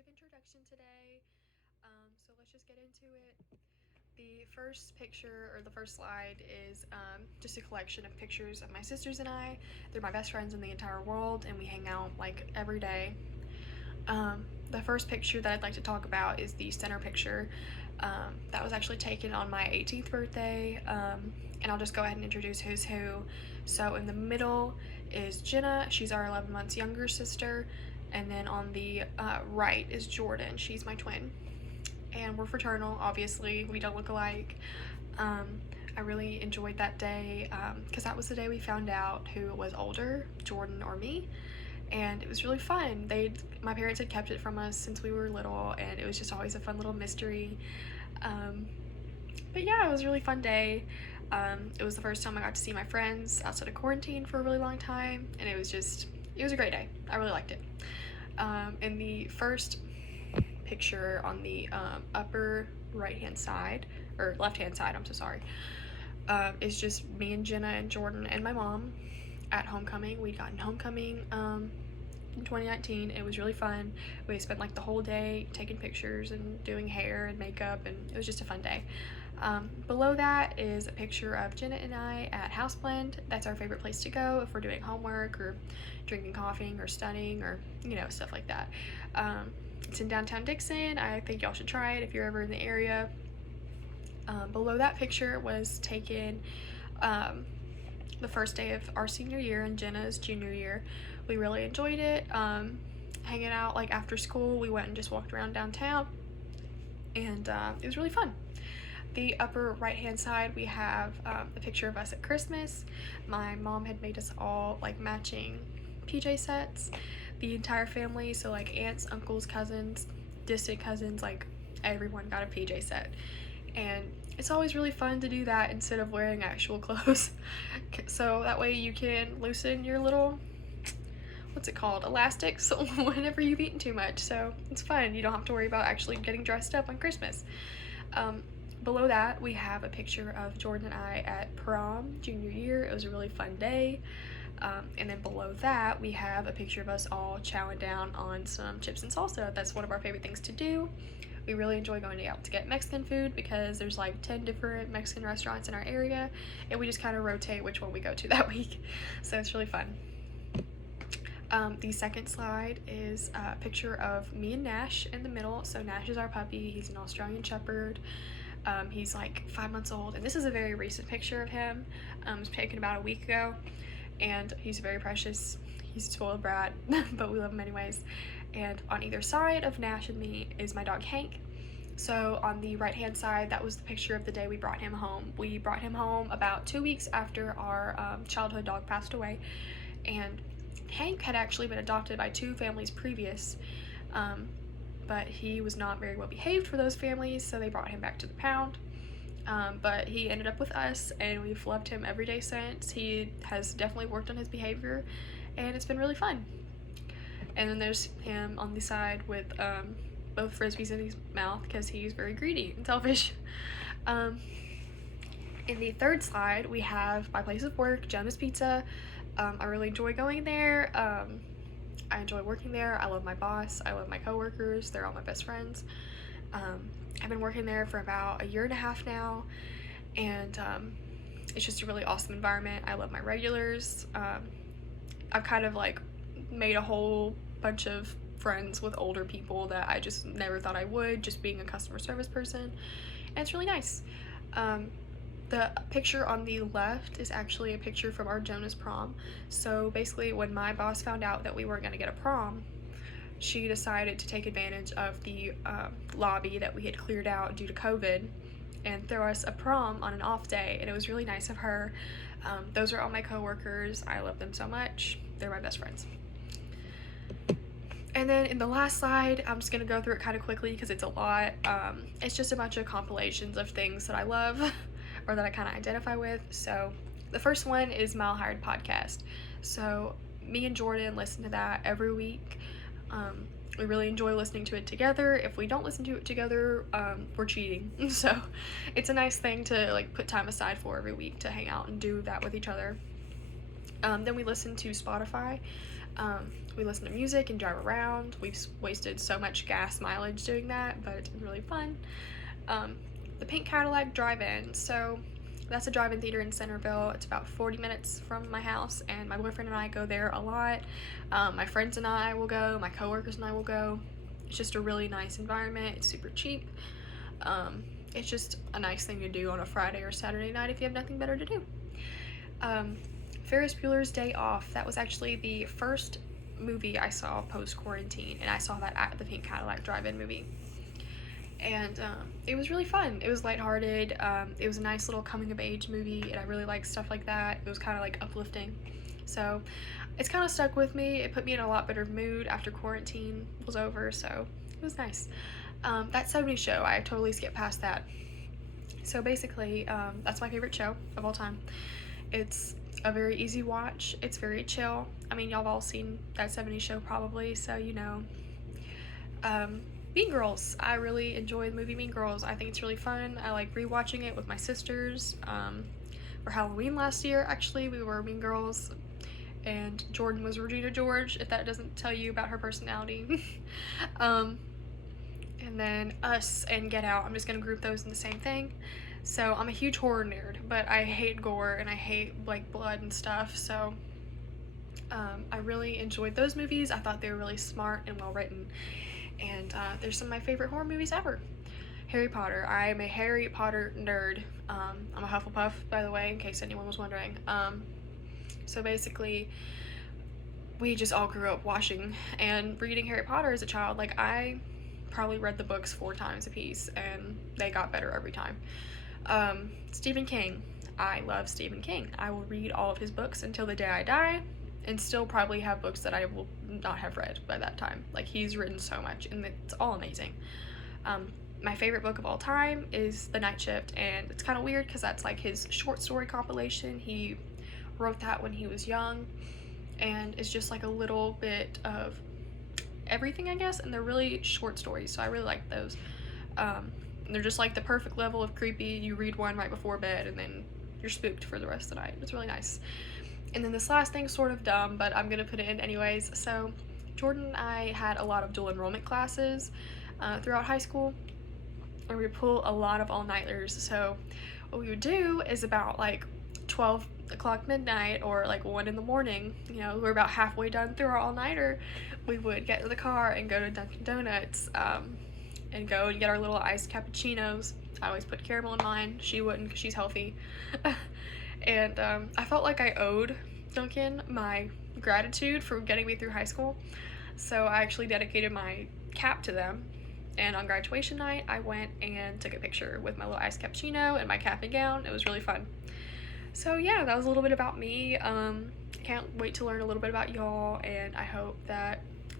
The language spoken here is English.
project introduction today. So let's just get into it. The first picture, or the first slide, is just a collection of pictures of my sisters and I. They're my best friends in the entire world, and we hang out like every day. The first picture that I'd like to talk about is the center picture. That was actually taken on my 18th birthday, and I'll just go ahead and introduce who's who. So in the middle is Jenna. She's our 11 months younger sister. And then on the right is Jordan. She's my twin. And we're fraternal, obviously. We don't look alike. I really enjoyed that day because that was the day we found out who was older, Jordan or me. And it was really fun. My parents had kept it from us since we were little, and it was just always a fun little mystery. But yeah, it was a really fun day. It was the first time I got to see my friends outside of quarantine for a really long time, and it was a great day. I really liked it. In the first picture on the upper right hand side, or left hand side, I'm so sorry, is just me and Jenna and Jordan and my mom at homecoming. We'd gotten homecoming in 2019. It was really fun. We spent like the whole day taking pictures and doing hair and makeup, and it was just a fun day. Below that is a picture of Jenna and I at Houseblend. That's our favorite place to go if we're doing homework or drinking coffee or studying or stuff like that. It's in downtown Dixon. I think y'all should try it if you're ever in the area. Below that picture was taken the first day of our senior year and Jenna's junior year. We really enjoyed it. Hanging out like after school, we went and just walked around downtown, and it was really fun. The upper right hand side, we have a picture of us at Christmas. My mom had made us all like matching PJ sets, the entire family, so like aunts, uncles, cousins, distant cousins, like everyone got a PJ set. And it's always really fun to do that instead of wearing actual clothes. So that way you can loosen your little, what's it called, elastics whenever you've eaten too much. So it's fun. You don't have to worry about actually getting dressed up on Christmas. Below that, we have a picture of Jordan and I at prom junior year. It was a really fun day. And then below that, we have a picture of us all chowing down on some chips and salsa. That's one of our favorite things to do. We really enjoy going out to get Mexican food because there's like 10 different Mexican restaurants in our area, and we just kind of rotate which one we go to that week. So it's really fun. The second slide is a picture of me and Nash in the middle. So Nash is our puppy. He's an Australian Shepherd. He's like 5 months old, and this is a very recent picture of him. It was taken about a week ago, and he's very precious. He's a spoiled brat, but we love him anyways. And on either side of Nash and me is my dog Hank. So on the right hand side, that was the picture of the day we brought him home. We brought him home about 2 weeks after our childhood dog passed away, and Hank had actually been adopted by 2 families previous, but he was not very well behaved for those families, so they brought him back to the pound. But he ended up with us, and we've loved him every day since. He has definitely worked on his behavior, and it's been really fun. And then there's him on the side with both frisbees in his mouth because he's very greedy and selfish. In the third slide, we have my place of work, Jonah's Pizza. I really enjoy going there. I enjoy working there. I love my boss. I love my coworkers. They're all my best friends. I've been working there for about 1.5 years now, and it's just a really awesome environment. I love my regulars. I've kind of like made a whole bunch of friends with older people that I just never thought I would, just being a customer service person, and it's really nice. The picture on the left is actually a picture from our Jonas prom. So basically, when my boss found out that we weren't going to get a prom, she decided to take advantage of the lobby that we had cleared out due to COVID and throw us a prom on an off day, and it was really nice of her. Those are all my coworkers. I love them so much. They're my best friends. And then in the last slide, I'm just going to go through it kind of quickly because it's a lot. It's just a bunch of compilations of things that I love or that I kind of identify with. So the first one is Mile Hired Podcast. So me and Jordan listen to that every week. We really enjoy listening to it together. If we don't listen to it together, we're cheating. So it's a nice thing to like put time aside for every week to hang out and do that with each other. Then we listen to Spotify. We listen to music and drive around. We've wasted so much gas mileage doing that, but it's been really fun. The Pink Cadillac Drive-In. So that's a drive-in theater in Centerville. It's about 40 minutes from my house, and my boyfriend and I go there a lot. My friends and I will go. My coworkers and I will go. It's just a really nice environment. It's super cheap. It's just a nice thing to do on a Friday or Saturday night if you have nothing better to do. Ferris Bueller's Day Off. That was actually the first movie I saw post-quarantine, and I saw that at the Pink Cadillac Drive-In movie. And it was really fun. It was lighthearted. It was a nice little coming-of-age movie, and I really like stuff like that. It was kind of like uplifting. So it's kind of stuck with me. It put me in a lot better mood after quarantine was over, so it was nice. That 70s Show, I totally skipped past that. So basically, that's my favorite show of all time. It's a very easy watch. It's very chill. I mean, y'all have all seen that 70s Show probably, so you know. Mean Girls. I really enjoy the movie Mean Girls. I think it's really fun. I like rewatching it with my sisters. For Halloween last year, actually, we were Mean Girls, and Jordan was Regina George, if that doesn't tell you about her personality. And then Us and Get Out. I'm just gonna group those in the same thing. So I'm a huge horror nerd, but I hate gore and I hate like blood and stuff, so I really enjoyed those movies. I thought they were really smart and well written, and they're some of my favorite horror movies ever. Harry Potter. I'm a Harry Potter nerd. I'm a Hufflepuff, by the way, in case anyone was wondering. So basically, we just all grew up watching and reading Harry Potter as a child. Like, I probably read the books 4 times a piece, and they got better every time. Stephen King. I love Stephen King. I will read all of his books until the day I die, and still probably have books that I will not have read by that time. Like, he's written so much, and it's all amazing. My favorite book of all time is The Night Shift, and it's kind of weird because that's like his short story compilation. He wrote that when he was young, and it's just like a little bit of everything, I guess, and they're really short stories, so I really like those. They're just like the perfect level of creepy. You read one right before bed, and then you're spooked for the rest of the night. It's really nice. And then this last thing's sort of dumb, but I'm gonna put it in anyways. So Jordan and I had a lot of dual enrollment classes throughout high school, and we would pull a lot of all-nighters. So what we would do is about like 12 o'clock midnight or like 1 in the morning, you know, we're about halfway done through our all-nighter, we would get in the car and go to Dunkin' Donuts, and go and get our little iced cappuccinos. I always put caramel in mine. She wouldn't because she's healthy. And I felt like I owed Dunkin' my gratitude for getting me through high school, so I actually dedicated my cap to them. And on graduation night, I went and took a picture with my little iced cappuccino and my cap and gown. It was really fun. So yeah, that was a little bit about me. Can't wait to learn a little bit about y'all, and I hope that